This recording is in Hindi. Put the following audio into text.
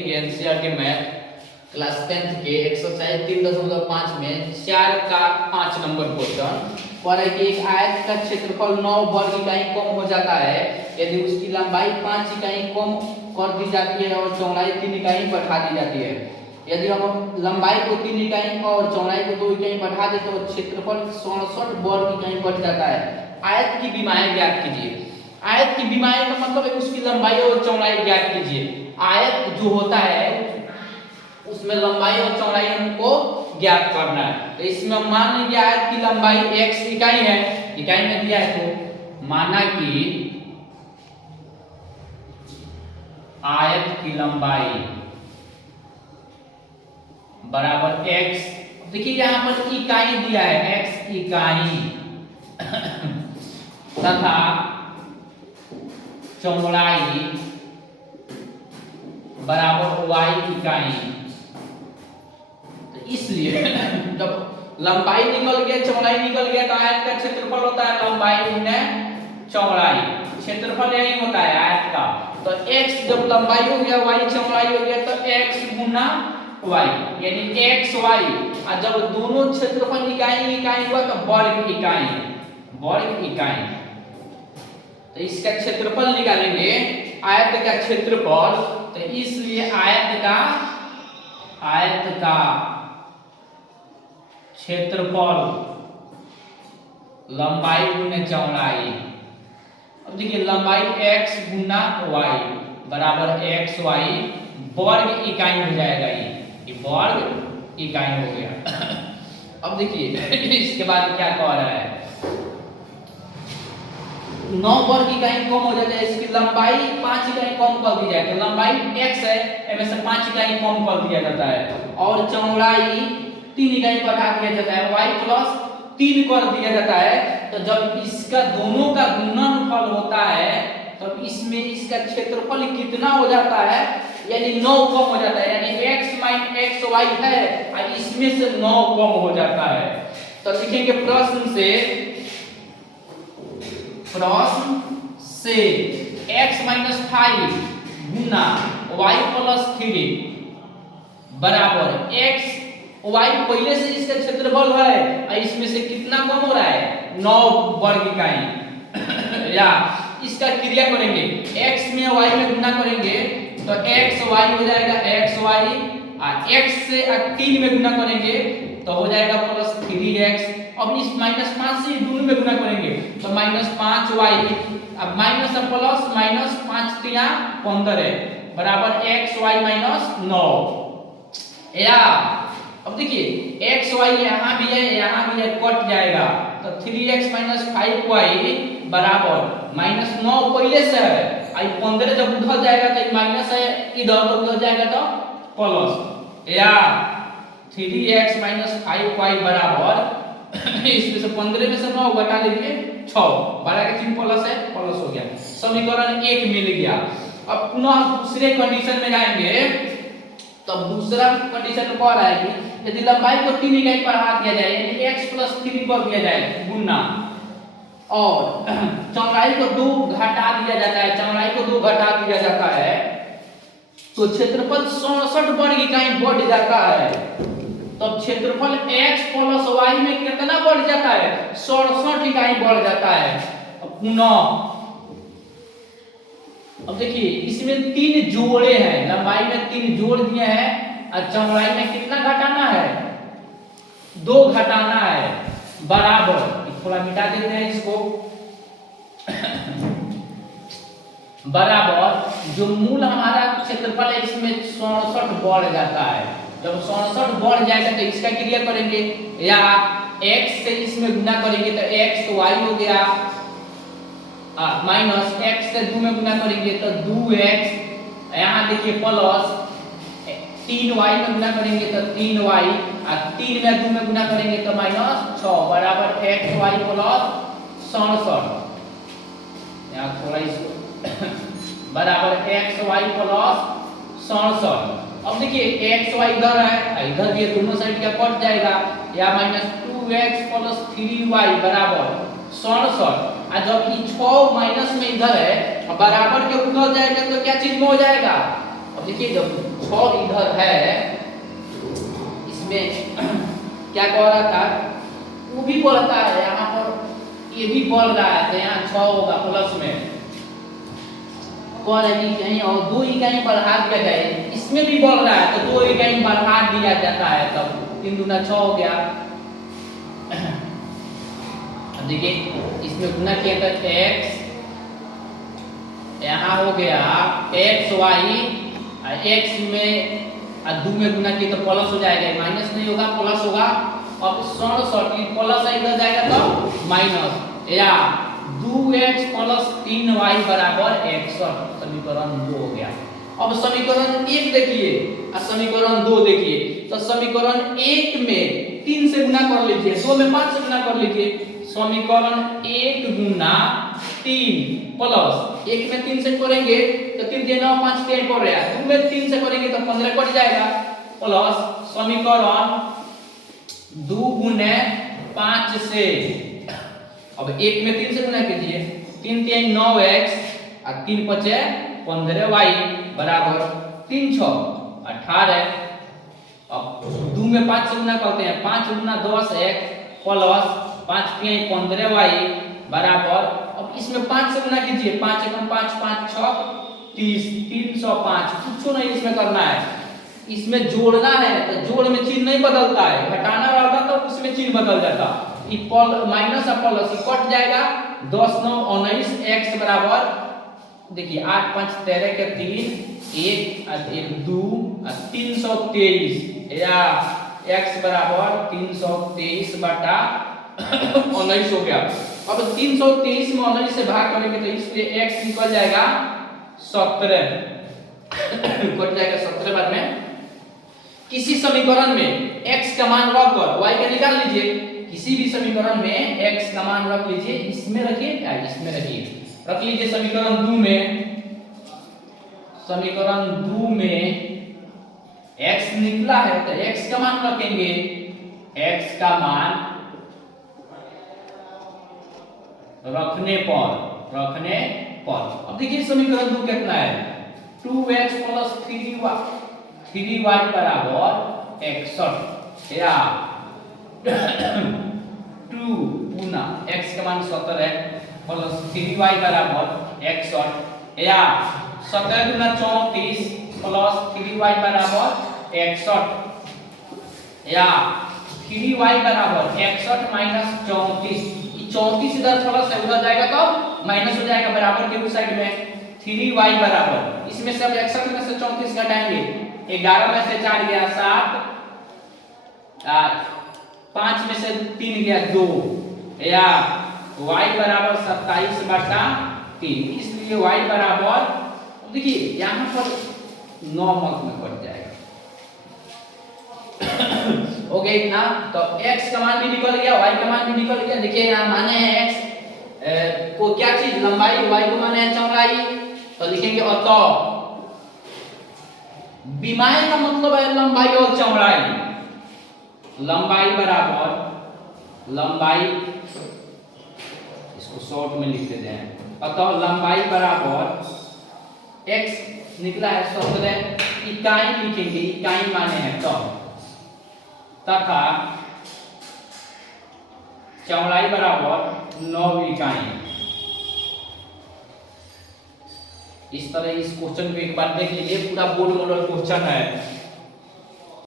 देखिए एनसीईआरटी मैथ क्लास 10th के एक्सरसाइज 3.5 में 4 का 5 नंबर क्वेश्चन पर है कि एक आयत का क्षेत्रफल 9 वर्ग इकाई कम हो जाता है यदि उसकी लंबाई 5 इकाई कम कर दी जाती है और चौड़ाई 3 इकाई बढ़ा दी जाती है। यदि हम लंबाई को 3 इकाई और चौड़ाई को 2 इकाई बढ़ा दे तो क्षेत्रफल 67 वर्ग इकाई बढ़ जाता है। आयत की विमाएं ज्ञात कीजिए। आयत की विमाएं का मतलब है उसकी लंबाई और चौड़ाई ज्ञात कीजिए। आयत जो होता है उसमें लंबाई और चौड़ाई हमको ज्ञात करना है। तो इसमें मान लीजिए आयत की लंबाई x इकाई है, इकाई में दिया है तो माना कि आयत की लंबाई बराबर x, देखिए यहां पर इकाई दिया है x इकाई तथा चौड़ाई बराबर y इकाई। तो इसलिए जब लंबाई निकल गया चौड़ाई निकल गया तो आयत का क्षेत्रफल होता है लंबाई गुना चौड़ाई। क्षेत्रफल यही होता है आयत का। तो x जब लंबाई हो गया y चौड़ाई हो गया तो x गुना y यानी xy। और जब दोनों क्षेत्रफल इकाई इकाई हुआ तो वर्ग इकाई, वर्ग इकाई। तो इसका क्षेत्रफल निकालेंगे आयत का क्षेत्रफल। तो इसलिए आयत का क्षेत्रफल लंबाई गुना चौड़ाई। अब देखिए लंबाई x गुना y बराबर xy वर्ग इकाई हो जाएगा। ये वर्ग इकाई हो गया। अब देखिए इसके बाद क्या कह रहा है, 9 वर्ग इकाई कम हो जाता है, इसकी लंबाई 5 इकाई कम कर दी जाए तो लंबाई x है इसमें से 5 इकाई कम कर दिया जाता है और चौड़ाई 3 इकाई बढ़ा दिया जाता है, y प्लस 3 कर दिया जाता है। तो जब इसका दोनों का गुणनफल होता है तो इसमें इसका क्षेत्रफल कितना हो जाता है यानी 9 कम हो जाता है, यानी x माइनस xy है और इसमें से 9 कम हो जाता है। तो लिखेंगे प्रश्न से x माइनस 5 गुना y प्लस 3 बराबर x y पहले से इसका क्षेत्रफल है और इसमें से कितना कम हो रहा है 9 वर्ग इकाई। या इसका क्रिया करेंगे x में y में गुना करेंगे तो x y हो जाएगा x y और x से 3 में गुना करेंगे तो हो जाएगा प्लस 3x। अब इस माइनस 5 से दोनों में गुना करेंगे तो माइनस 5y। अब माइनस और प्लस माइनस 5 3 15 है बराबर xy माइनस 9। या अब देखिए xy यहाँ भी है कट जाएगा तो 3x माइनस 5y बराबर माइनस 9 पहले से है आई 15 जब उधर जाएगा तो माइनस है इधर तो उधर जाएगा तो प्लस। या 3x माइनस 5y बराबर इसमें से 15 में से 9 घटा लीजिए 6 12 के 3 प्लस है प्लस हो गया, समीकरण 1 मिल गया। अब पुनः दूसरे कंडीशन में जाएंगे तो दूसरा कंडीशन में कह रहा है कि यदि लंबाई को 3 इकाई बढ़ा दिया जाए यानी x प्लस 3 कर दिया जाए गुना और चौड़ाई को 2 घटा दिया जाता है, चौड़ाई को 2 घटा दिया जाता है तो क्षेत्रफल 67 वर्ग इकाई बढ़ जाता है। तो क्षेत्रफल x प्लस y में कितना बढ़ जाता है 67 इकाई बढ़ जाता है। पुनः अब देखिए इसमें 3 जोड़े हैं, लंबाई में 3 जोड़ दिए हैं और चौड़ाई में कितना घटाना है 2 घटाना है बराबर, थोड़ा मिटा देते हैं इसको बराबर जो मूल हमारा क्षेत्रफल है इसमें 67 बढ़ जाता है। जब 67 बढ़ जाएगा तो इसका क्रिया करेंगे या x से इसमें गुना करेंगे तो x y हो गया माइनस x से 2 में गुना करेंगे तो 2x, यहाँ देखिए प्लस 3y में गुना करेंगे तो 3y और 3 में 2 में गुना करेंगे तो माइनस 6 बराबर xy प्लस 67। यहाँ थोड़ा इसको बराबर xy प्लस 67। अब देखिए xy इधर है इधर भी दोनों साइड का कट जाएगा या माइनस 2x प्लस 3y बराबर 67। और जब ये 6 माइनस में इधर है बराबर के उधर जाएगा तो क्या चीज में हो जाएगा अब देखिए जब 6 इधर है, इसमें क्या कह रहा था, वो भी बढ़ता है, यहाँ पर ये भी बढ़ रहा है, तो यहाँ 6 होगा प्लस में, कह रहे कि कहीं और 2 इकाई बढ़ा दिया जाए, इसमें भी बढ़ रहा है तो 2 इकाई बढ़ा दिया जाता है, तब 3 दूना 6 हो गया। अब देखिए इसमें गुना किया था x, यहाँ हो गया x y, x में 2 में गुना किया तो प्लस हो जाएगा, माइनस नहीं होगा प्लस होगा। अब 67 प्लस इधर जाएगा तो माइनस, या 2x प्लस 3y बराबर 61, समीकरण 2 हो गया। अब समीकरण 1 देखिए और समीकरण 2 देखिए, तो समीकरण 1 में 3 से गुना कर लीजिए, 2 में 5 से गुना कर लीजिए। समीकरण 1 गुना 3 प्लस 1 में 3 से करेंगे तो 3 3 9 5 3 कर रहा है, 2 में 3 से करेंगे तो 15 कट जाएगा, प्लस समीकरण 2 गुने 5 से, अब 1 में 3 से गुना कीजिए, 3 3 9x और 3 5 15y बराबर 3 6 18। अब 2 में 5 से गुना करते हैं, 5 गुना 10x प्लस 5 3 15y बराबर, अब इसमें 5 से गुना कीजिए, 5 1 5 5 6 30 305, कुछ नहीं इसमें करना है, इसमें जोड़ना है तो जोड़ में चिन्ह नहीं बदलता है, घटाना रहता तो उसमें चिन्ह बदल जाता, माइनस और प्लस कट जाएगा, 10 9 19 x बराबर, देखिए 8 5 13 के 3 1 और 1 2 और 323, या x बराबर 323 बटा 19 हो गया। अब 323 में 19 से भाग करेंगे तो इसलिए x निकल जाएगा 17, कट जाएगा 17 बाद में। किसी समीकरण में x का मान रखकर y का निकाल लीजिए, किसी भी समीकरण में x का मान रख लीजिए, इसमें रखिए या इसमें रखिए, रख लीजिए समीकरण 2 में, समीकरण 2 में x निकला है तो x का मान रखेंगे, x का मान रखने पर अब देखिए समीकरण 2 कितना है, 2x प्लस 3y बराबर 61, या 2 गुना x का मान 17 है प्लस 3y बराबर 61, या 17 गुना 34 प्लस 3y बराबर 61, या 3y बराबर 61 माइनस 34, 34 इधर प्लस है उधर जाएगा तो माइनस हो जाएगा, बराबर के उस साइड में 3y बराबर, इसमें से अब 61 में से 34 घटाएंगे, 11 में से 4 गया 7, 5 में से 3 गया 2, या y बराबर 27 बटा 3, इसलिए y बराबर, देखिए यहाँ पर 9 अंक में कट जाएगा। हो गया इतना, तो x का मान भी निकल गया, y का मान भी निकल गया। देखिए यहाँ माने हैं x को क्या चीज, लंबाई, y को माने है चौड़ाई, तो लिखेंगे अतः विमाय का मतलब है लंबाई और चौड़ाई, लंबाई बराबर, लंबाई इसको शॉर्ट में लिख देते हैं, अतः लंबाई बराबर x निकला है 17, इकाई लिखेंगे, इकाई माने है तो, तथा चौड़ाई बराबर 9 इकाई। इस तरह इस क्वेश्चन को एक बार देख लीजिए, पूरा बोर्ड मॉडल क्वेश्चन है।